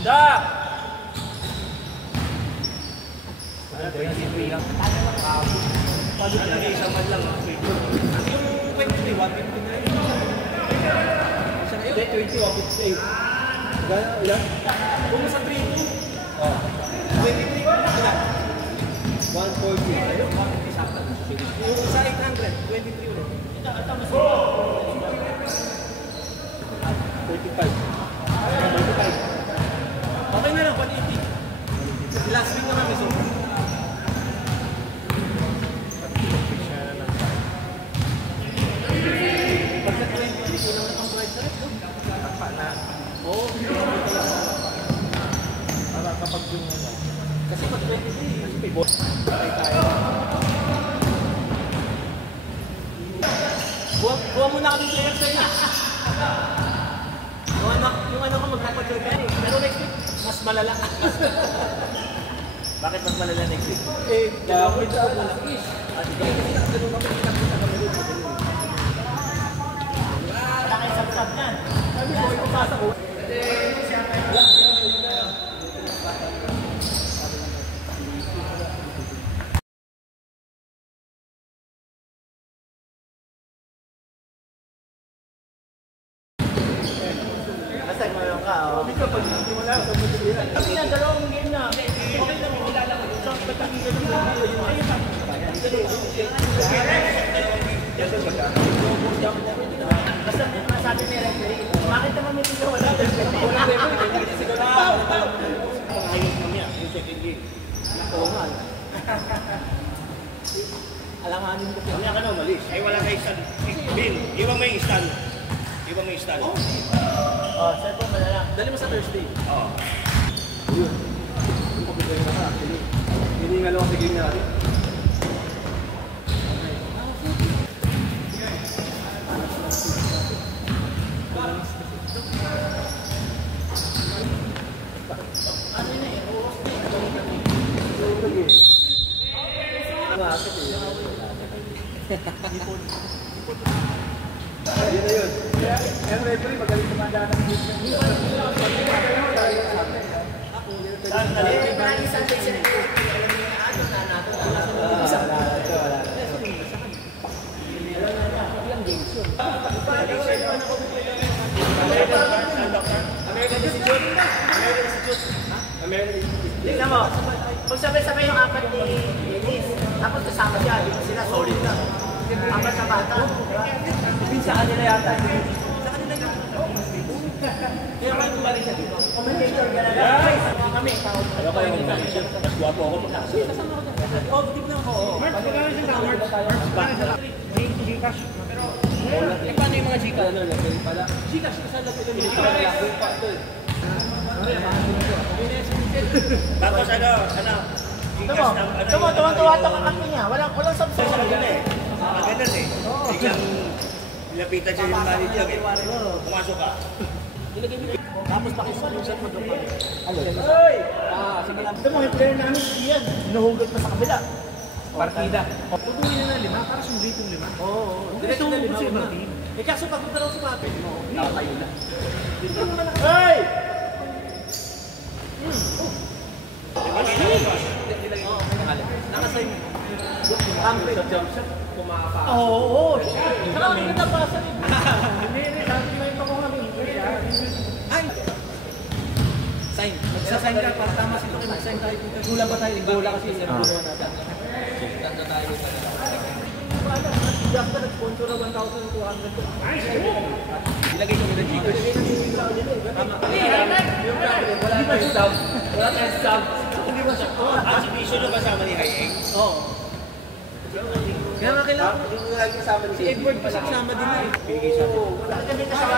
Ganda! Ano ba yung lang? Paano ka lang isang man lang? Yung 23, 159. Isa na yun? 20, 158. Gano'n? Ilan? Kung sa 3-2. 23 ko na kaya. 140. Yung sa 800, 23 ulit. Ito mas 45. Okay na lang, 180. Last week naman may sopa. Pagka 20, kulang na pang price na rin. Takpa na. Oo. Para kapag yung ano. Kasi pag 23, kasi may boss. Tayo. Buwa mo na kami player sa inyo. Yung ano ko magpapagod ka eh. Pero next week, mas malala. Bakit mas malala next week? Eh, dahil sa malakis. At kasi ganun kami, kita kami rin sa ganun. Wala kayo sabsab yan. Sabi ko, ipapasa ko. Kasi na dalawang game na. Okay lang yung kilala ko. So, pagkakita ng video yun. Ayun na. Basta masabi may referee. Bakit naman may video wala? Wala referee. Siguro pangayos mamaya. Yung second game. Nakuha. Alanganin ko. Mamaya ka na umalis. Ay wala kayo stand. Bill, iwan mo yung stand. Iwan mo yung stand. Oh, cellphone mo na lang. Dali mo sa Thursday. Oo. Yun. Yung pagkakaroon na ka, actually. Hindi nga lang sa game natin. Ano yun eh? Uros na eh. Ang akit eh. Ipon. Yun na yun. Ang referee, magaling kumanda ng game ng yun. Tignan mo, kung sabay-sabay yung apat ni Dennis, tapos kasama siya, sila solid na. Apat sa bata. Sa kanila yata. Sa kanila yata. Kaya kayo tumalik siya dito. Commentator ka na lang. Kami. Ano kayo yung commentator? Mas guwapo ako. Sige, kasama ko dyan. Oo, tignan ko. Mark, pagkakaroon siya sa Mark. Gcash. Pero, paano yung mga Gcash? Gcash, kasal lang ito. Tapos ano? Tuwa-tuwa ito ang akin niya. Walang subscribe niya eh. Maganda eh. Biglang nilapitan siya yung manager eh. Pumasok ka. Tapos pakisulusat mo doon pa. Hoy! Sige lang. Ito mo, yung player namin yan. Hinuhugot pa sa kabila. Partida. Tutuloy na 5 para sumulito yung 5. Oo. Diretso na 5 sa team. Eh kaso pagpunta raw sa papel mo, nakatayo na. Hoy! Nakasign. Kampi. Sa jump shot, kumaka. Oo. Saka ang ganda pa sa rin. Hindi, sabi mo ito ko kami. Ay! Sign. Magsasign ka para tama sila kayo. Mag-sign tayo. Gula ba tayo? Gula kasi yung gulawa natin. Ganda tayo. Jack na nag-sponsor na 1,200. Ilagay ko na Gcash. Tama. Wala tayong sub. Wala tayong sub. Hindi ba siya? Exhibition na kasama ni Hayeng? Oo. Kaya nga kailangan. Si Edward pa kasama din na eh. Wala kami kasama.